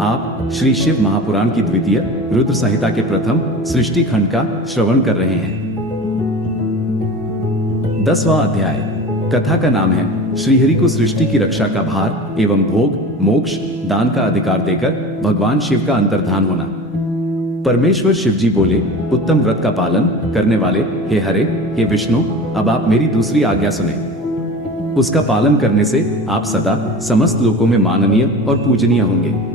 आप श्री शिव महापुराण की द्वितीय रुद्र संहिता के प्रथम सृष्टि खंड का श्रवण कर रहे हैं। 10वां अध्याय। कथा का नाम है श्रीहरि को सृष्टि की रक्षा का भार एवं भोग मोक्ष दान का अधिकार देकर भगवान शिव का अंतर्धान होना। परमेश्वर शिव जी बोले, उत्तम व्रत का पालन करने वाले हे हरे, हे विष्णु, अब आप मेरी दूसरी आज्ञा सुने। उसका पालन करने से आप सदा समस्त लोकों में माननीय और पूजनीय होंगे।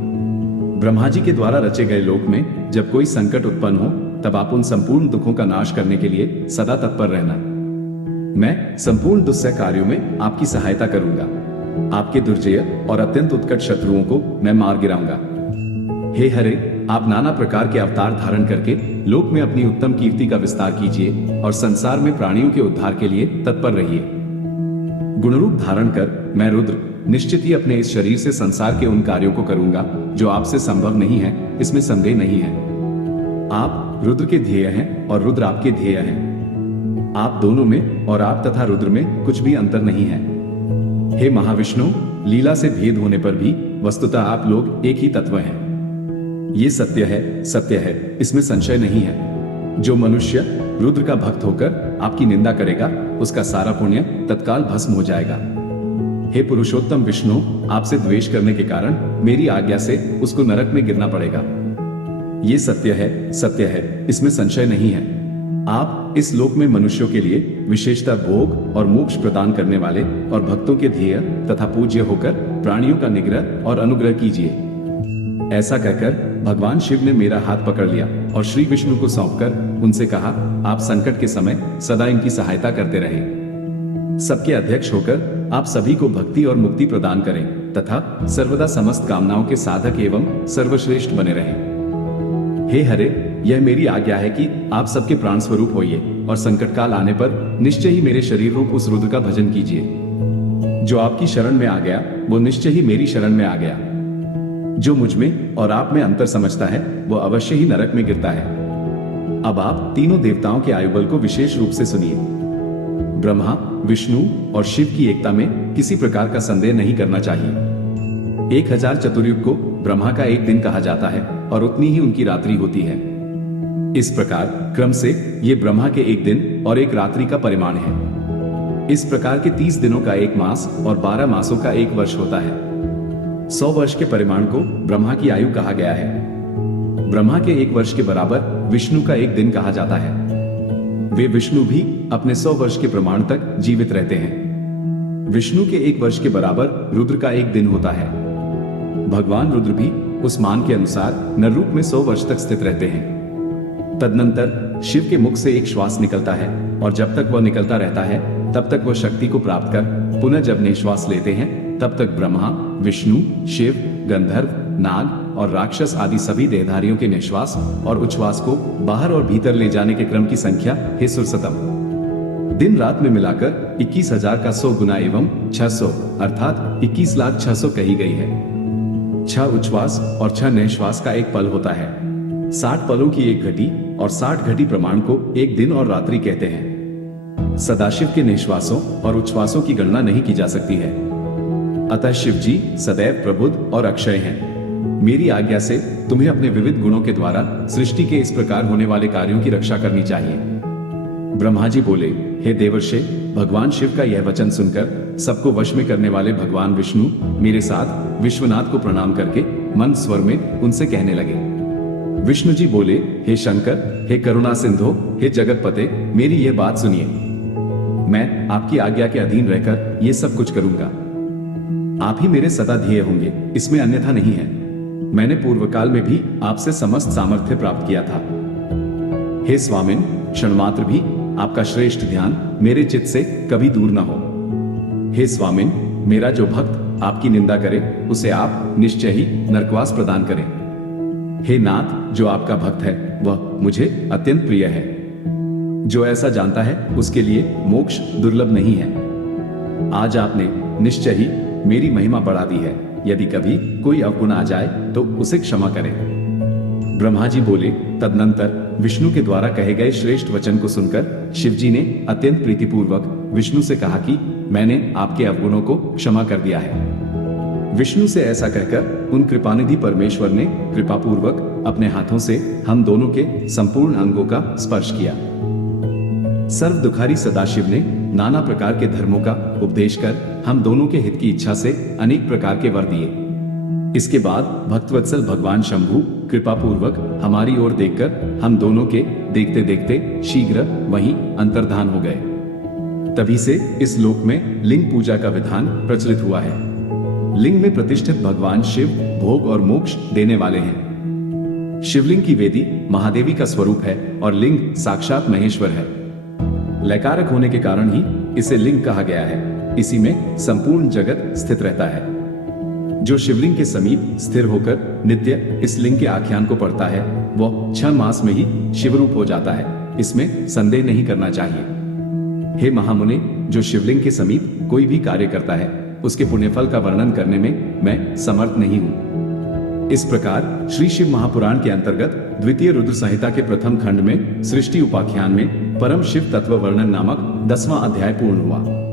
ब्रह्मा जी के द्वारा रचे गए लोक में जब कोई संकट उत्पन्न हो तब आप उन संपूर्ण दुखों का नाश करने के लिए सदा तत्पर रहना। मैं संपूर्ण दुस्सह कार्यों में आपकी सहायता करूंगा। आपके दुर्जय और अत्यंत उत्कट शत्रुओं को मैं मार गिराऊंगा। हे हरे, आप नाना प्रकार के अवतार धारण करके लोक में अपनी उत्तम कीर्ति का विस्तार कीजिए और संसार में प्राणियों के उद्धार के लिए तत्पर रहिए। गुणरूप धारण कर मैं रुद्र निश्चित ही अपने इस शरीर से संसार के उन कार्यों को करूंगा जो आपसे संभव नहीं है, इसमें संदेह नहीं है। आप रुद्र के ध्येय हैं और रुद्र आपके ध्येय हैं। आप दोनों में और आप तथा रुद्र में कुछ भी अंतर नहीं है। हे महाविष्णु, लीला से भेद होने पर भी वस्तुतः आप लोग एक ही तत्व हैं। ये सत्य है, इसमें संशय नहीं है। जो मनुष्य रुद्र का भक्त होकर आपकी निंदा करेगा उसका सारा पुण्य तत्काल भस्म हो जाएगा। हे पुरुषोत्तम विष्णु, आपसे द्वेष करने के कारण मेरी आज्ञा से उसको नरक में गिरना पड़ेगा। ये सत्य है, इसमें संशय नहीं है। आप इस लोक में मनुष्यों के लिए विशेषता भोग और मोक्ष प्रदान करने वाले और भक्तों के ध्येय तथा पूज्य होकर प्राणियों का निग्रह और अनुग्रह कीजिए। ऐसा कहकर भगवान शिव ने मेरा हाथ पकड़ लिया और श्री विष्णु को सौंपकर उनसे कहा, आप संकट के समय सदा इनकी सहायता करते रहें। सबके अध्यक्ष होकर आप सभी को भक्ति और मुक्ति प्रदान करें तथा सर्वदा समस्त कामनाओं के साधक एवं सर्वश्रेष्ठ बने रहें। हे हरे, यह मेरी आज्ञा है कि आप सबके प्राण स्वरूप होइए और संकट काल आने पर निश्चय ही मेरे शरीर रूप उस रुद्र का भजन कीजिए। जो आपकी शरण में आ गया वो निश्चय ही मेरी शरण में आ गया। जो मुझ में और आप में अंतर समझता है वो अवश्य ही नरक में गिरता है। अब आप तीनों देवताओं के आयुबल को विशेष रूप से सुनिए। ब्रह्मा, विष्णु और शिव की एकता में किसी प्रकार का संदेह नहीं करना चाहिए। 1000 चतुर्युग को ब्रह्मा का एक दिन कहा जाता है और उतनी ही उनकी रात्रि होती है। इस प्रकार क्रम से ये ब्रह्मा के एक दिन और एक रात्रि का परिमाण है। इस प्रकार के 30 दिनों का एक मास और 12 मासों का एक वर्ष होता है। 100 वर्ष के परिमाण को ब्रह्मा की आयु कहा गया है। ब्रह्मा के एक वर्ष के बराबर विष्णु का एक दिन कहा जाता है। वे विष्णु भी अपने 100 वर्ष के प्रमाण तक जीवित रहते हैं। विष्णु के एक वर्ष के बराबर रुद्र का एक दिन होता है। भगवान रुद्र भी उस मान के अनुसार नर रूप में 100 वर्ष तक स्थित रहते हैं। तदनंतर शिव के मुख से एक श्वास निकलता है और जब तक वह निकलता रहता है तब तक वह शक्ति को प्राप्त कर पुनः जब निश्वास लेते हैं तब तक ब्रह्मा, विष्णु, शिव, गंधर्व, नाग और राक्षस आदि सभी देहधारियों के निश्वास और उच्छ्वास को बाहर और भीतर ले जाने के क्रम की संख्या है सुरसतम। दिन रात में मिलाकर 21,000 का 100 गुना एवं 600 अर्थात 21,600,000 कही गई है। 6 उच्छ्वास और 6 निश्वास का एक पल होता है। 60 पलों की एक घटी और 60 घटी प्रमाण को एक दिन और रात्रि कहते हैं। सदाशिव के निश्वासों और उच्छ्वासों की गणना नहीं की जा सकती है। अतः शिव जी सदैव प्रबुद्ध और अक्षय हैं। मेरी आज्ञा से तुम्हें अपने विविध गुणों के द्वारा सृष्टि के इस प्रकार होने वाले कार्यों की रक्षा करनी चाहिए। ब्रह्मा जी बोले, हे देवर्षे, भगवान शिव का यह वचन सुनकर सबको वश में करने वाले भगवान विष्णु मेरे साथ विश्वनाथ को प्रणाम करके मन स्वर में उनसे कहने लगे। विष्णु जी बोले, हे शंकर, हे करुणा सिंधो, हे जगतपते, मेरी यह बात सुनिए। मैं आपकी आज्ञा के अधीन रहकर ये सब कुछ करूंगा। आप ही मेरे सदा ध्येय होंगे, इसमें अन्यथा नहीं है। मैंने पूर्व काल में भी आपसे समस्त सामर्थ्य प्राप्त किया था। हे स्वामिन, क्षणमात्र भी आपका श्रेष्ठ ध्यान मेरे चित्त से कभी दूर न हो। हे स्वामिन, मेरा जो भक्त आपकी निंदा करे उसे आप निश्चय ही नरकवास प्रदान करें। हे नाथ, जो आपका भक्त है वह मुझे अत्यंत प्रिय है। जो ऐसा जानता है उसके लिए मोक्ष दुर्लभ नहीं है। आज आपने निश्चय ही मेरी महिमा बढ़ा दी है। यदि कभी कोई अवगुण आ जाए तो उसे क्षमा करें। ब्रह्मा जी बोले, तदनंतर विष्णु के द्वारा कहे गए श्रेष्ठ वचन को सुनकर शिव जी ने अत्यंत प्रीतिपूर्वक विष्णु से कहा कि मैंने आपके अवगुणों को क्षमा कर दिया है। विष्णु से ऐसा कहकर उन कृपानिधि परमेश्वर ने कृपापूर्वक अपने हाथों से हम दोनों के संपूर्ण अंगों का स्पर्श किया। सर्व दुखारी सदाशिव ने नाना प्रकार के धर्मों का उपदेश कर हम दोनों के हित की इच्छा से अनेक प्रकार के वर दिए। इसके बाद भक्तवत्सल भगवान शंभु कृपापूर्वक हमारी ओर देखकर हम दोनों के देखते देखते शीघ्र वहीं अंतर्धान हो गए। तभी से इस लोक में लिंग पूजा का विधान प्रचलित हुआ है। लिंग में प्रतिष्ठित भगवान शिव भोग और मोक्ष देने वाले हैं। शिवलिंग की वेदी महादेवी का स्वरूप है और लिंग साक्षात महेश्वर है। लयकारक होने के कारण ही इसे लिंग कहा गया है। इसी में संपूर्ण जगत स्थित रहता है। जो शिवलिंग के समीप स्थिर होकर नित्य इस लिंग के आख्यान को पढ़ता है वह 6 मास में ही शिवरूप हो जाता है। इसमें संदेह नहीं करना चाहिए। हे महामुने, जो शिवलिंग के समीप कोई भी कार्य करता है उसके पुण्यफल का वर्णन करने में मैं समर्थ नहीं हूं। इस प्रकार श्री शिव महापुराण के अंतर्गत द्वितीय रुद्र संहिता के प्रथम खंड में सृष्टि उपाख्यान में परम शिव तत्व वर्णन नामक 10वां अध्याय पूर्ण हुआ।